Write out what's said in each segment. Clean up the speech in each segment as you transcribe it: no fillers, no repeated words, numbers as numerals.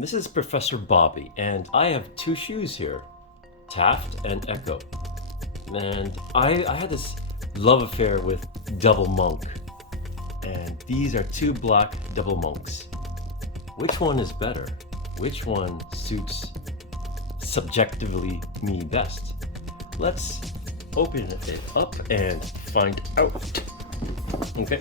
This is Professor Bobby, and I have two shoes here, TAFT and ECCO. And I had this love affair with Double Monk, and these are two black Double Monks. Which one is better? Which one suits subjectively me best? Let's open it up and find out. Okay.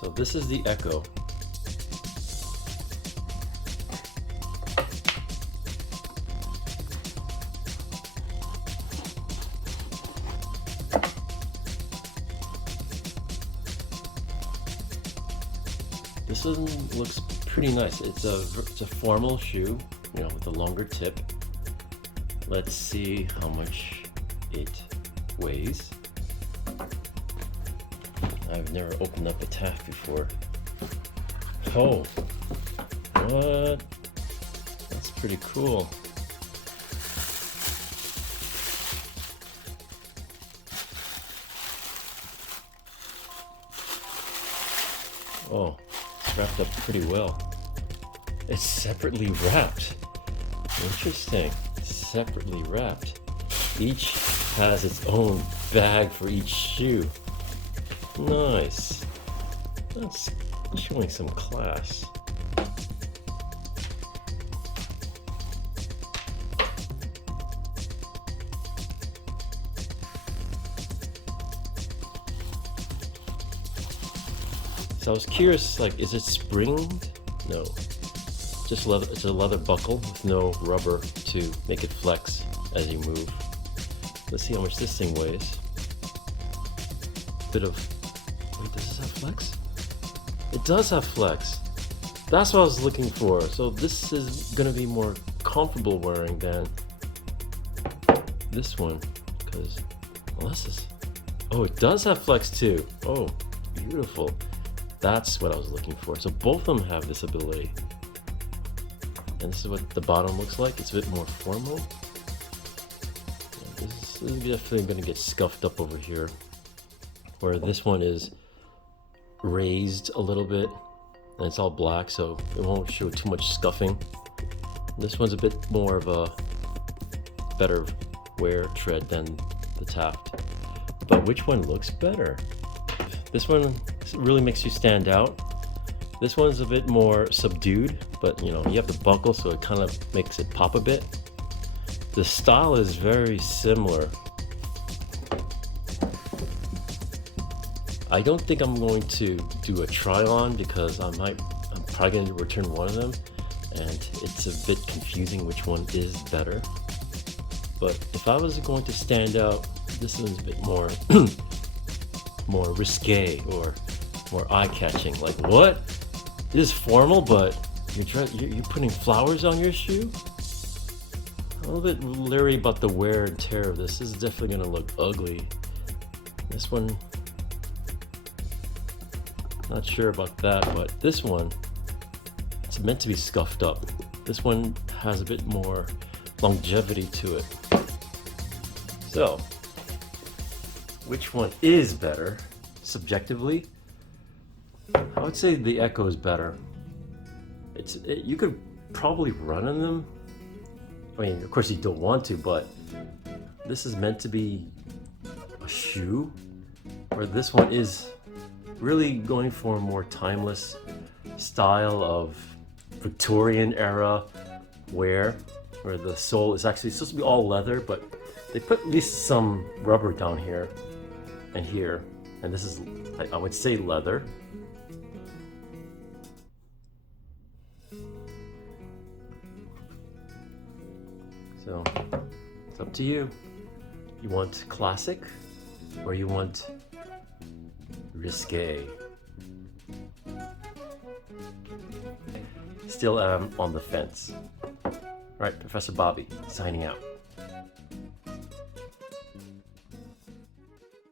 So this is the ECCO. This one looks pretty nice. It's a formal shoe, with a longer tip. Let's see how much it weighs. I've never opened up a TAFT before. Oh, what? That's pretty cool. Oh, it's wrapped up pretty well. It's separately wrapped. Interesting. Separately wrapped. Each has its own bag for each shoe. Nice. That's showing some class. So I was curious, is it springed? No. Just leather. It's a leather buckle with no rubber to make it flex as you move. Let's see how much this thing weighs. Bit of. Wait, does this have flex? It does have flex. That's what I was looking for. So this is gonna be more comfortable wearing than this one, because this is. Oh, it does have flex too. Oh, beautiful. That's what I was looking for. So both of them have this ability. And this is what the bottom looks like. It's a bit more formal. This is definitely going to get scuffed up over here, where this one is raised a little bit, and it's all black, so it won't show too much scuffing. This one's a bit more of a better wear tread than the TAFT. But which one looks better? This one really makes you stand out. This one's a bit more subdued, but you have the buckle, so it kind of makes it pop a bit. The style is very similar. I don't think I'm going to do a try on because I'm probably going to return one of them, and it's a bit confusing which one is better. But if I was going to stand out, this one's a bit more more risque or more eye-catching. Like, what? It is formal, but you're putting flowers on your shoe? I'm a little bit leery about the wear and tear of this. This is definitely going to look ugly. This one, not sure about that, but this one, it's meant to be scuffed up. This one has a bit more longevity to it. So, which one is better, subjectively? I would say the ECCO is better. You could probably run in them. I mean, of course you don't want to, but this is meant to be a shoe, where this one is really going for a more timeless style of Victorian era wear, where the sole is actually supposed to be all leather, but they put at least some rubber down here and here, and this is, I would say, leather. So it's up to you. You want classic or you want risque? Still am on the fence. All right, Professor Bobby, signing out.